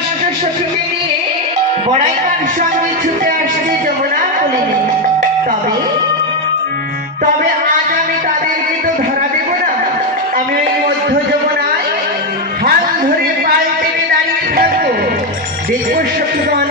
অষ্ট সখীকে নিয়ে বড়াইকার সঙ্গে ছুটে আসছে যমুনা বলিনি তবে তবে আজ আমি তাদেরকে তো ধরা দেব না আমি ওই মধ্য যমুনায় হাল ধরে পাল টেনে দাঁড়িয়ে থাকব দেখব সখীগণ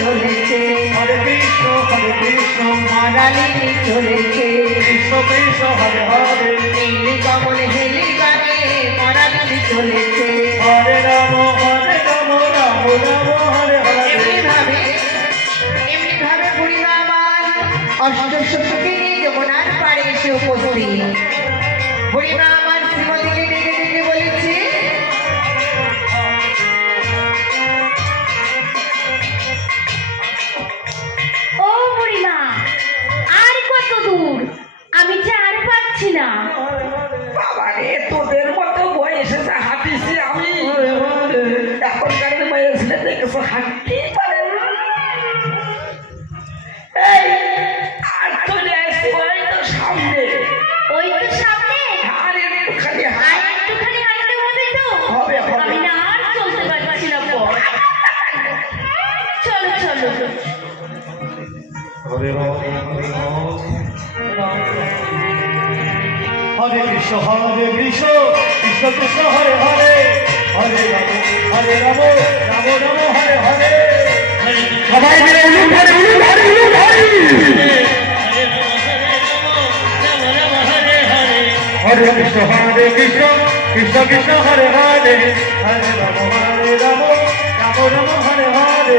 চলেছে হরে কৃষ্ণ হরে কৃষ্ণ মারালিনী চলেছে কৃষ্ণ কৃষ্ণ হরে হরে নীল কমল হেলি বারে মারালিনী চলেছে অষ্টশতকে নিয়ে যমুনার পাড়ে এসে উপস্থিত। বুড়িমা আমার শ্রীমতীকে ডেকে ডেকে বলেছে, ও বুড়িমা আর কত দূর? আমি যে আর পাচ্ছি না। হরে রাম হরে হরে কৃষ্ণ হরে কৃষ্ণ কৃষ্ণ কৃষ্ণ হরে হরে হরে রাম হরে রাম রাম রাম হরে হরে। সবাই মিলে উলু ধরে উলু ধরে উলু ধরে হরে কৃষ্ণ হরে কৃষ্ণ কৃষ্ণ কৃষ্ণ হরে হরে হরে রাম হরে রাম রাম রাম হরে হরে।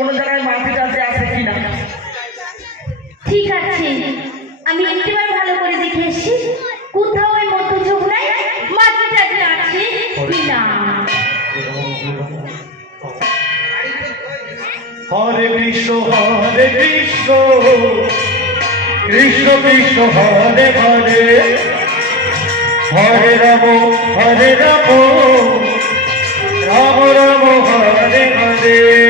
কোনো জায়গায় মাটি টাটি আছে কিনা? ঠিক আছে। আমি একটিবার ভালো করে দেখে এসছি। কোথাও ওই মতো যমুনায় মাটি টাটি আছে কিনা? হরে কৃষ্ণ হরে কৃষ্ণ। কৃষ্ণ কৃষ্ণ হরে হরে। হরে রাম হরে রাম। রাম রাম হরে হরে হরে।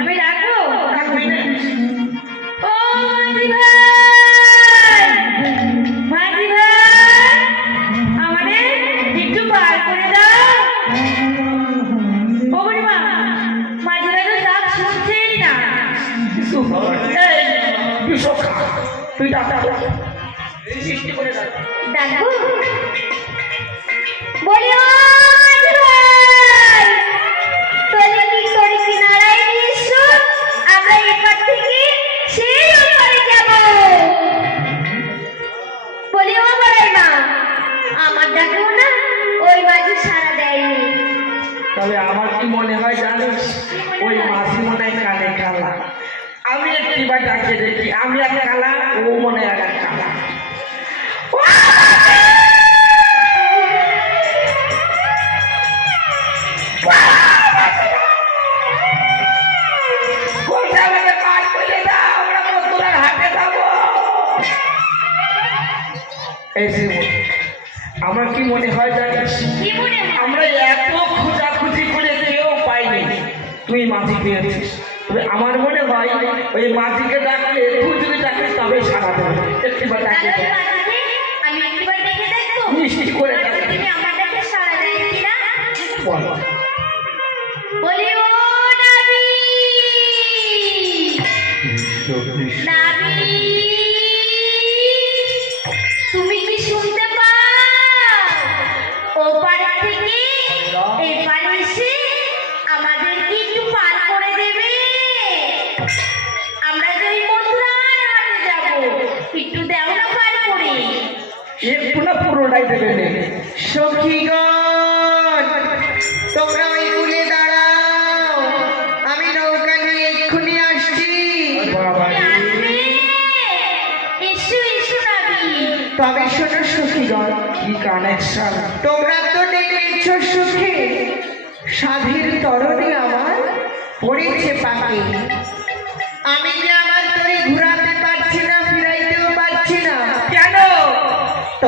আমি রাখব? রাখবি না? ও মাঝি ভাই! মাঝি ভাই! আমাদের একটু বার করে দাও। ও বুড়িমা মাঝি ভাই তো ডাক শুনছেই না। তুই ডাকবো? বলি ডাকেও না, ওই মাঝি সারা দেয়নি। তবে আমার কি মনে হয় জানিস? ওই মাসি মনে হয় কানে কালা আমি একটিবার ডাকে দেখি, আমি এক কালা ও মনে হয় আমার মনে হয় ওই মাঝিকে ডাকলে তুই যদি ডাকিস তবে সারা দেবে একটিবার ডাকি তাহলে আমি একবার দেখে দেখব। মিষ্টি করে তুমি দেবে। সখীগণ তোমরা ওই কুলে দাঁড়াও। আমি নৌকা নিয়ে এক্ষুনি আসছি। তবে শোনো সখীগণ কি কানেকশন। তোমরা তো ডেকেছ সুখে। সাধীর তরণে আমার পড়েছে পাকে আমি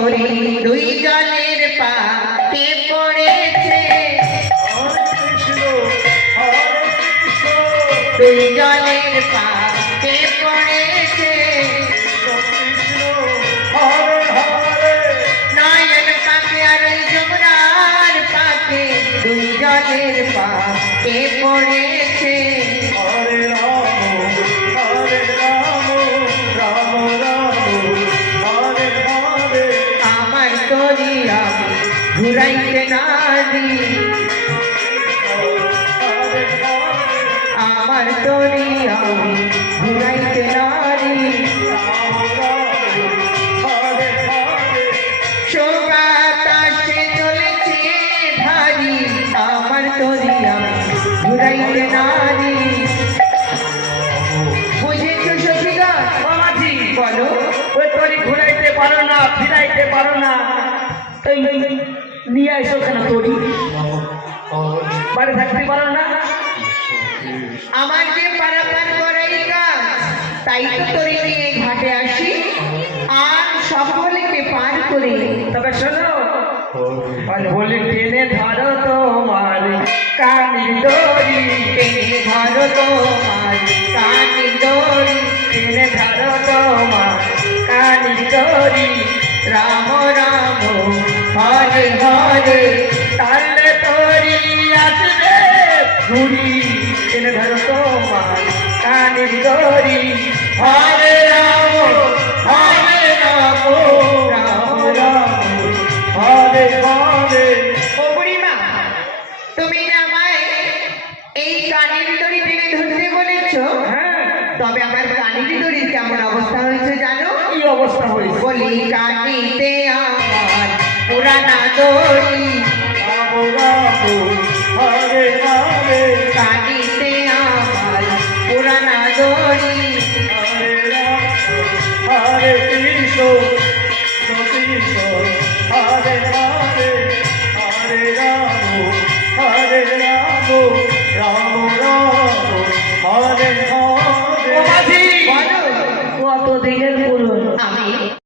তরি দুই জলের পাকে পড়েছে দুই জলের পাকে ঘুরাইতে না হরে আমার তরি আমি শোকাতাসে চলেছে ভারী আমার তরি আমি সফিকা ও মাঝি বলো, ওই তরি ঘুরাইতে পারো না, ফিরাইতে পারো না। নিয়ে আইসো কেন তরি। বাড়ি থাকতে পারো না? আমার যে পারাপার করাই কাজ। তাই তো তরি নিয়ে ঘাটে আসি। আর সকলকে পার করে তবে শোনো বলে টেনে ধরো তোমার কানি দড়ি টেনে ধরো তোমার কানি দড়ি টেনে ধরো তোমার কানি দড়ি রাম রাম, হরে হরে। তাহলে তরি আসবে ঘুরি টেনে ধরো তোমার কানি দড়ি হরে রাম হরে রাম রাম রাম হরে হরে ও বুড়িমা তুমি না আমায় এই কানের দড়ি টেনে ধরতে বলেছ? হ্যাঁ। তবে আমার কানের দড়ির কেমন অবস্থা হয়েছে জানো? কি অবস্থা হয়েছে? বলি কানিতে আমার পুরানা দড়ি কানিতে আমার পুরানা দড়ি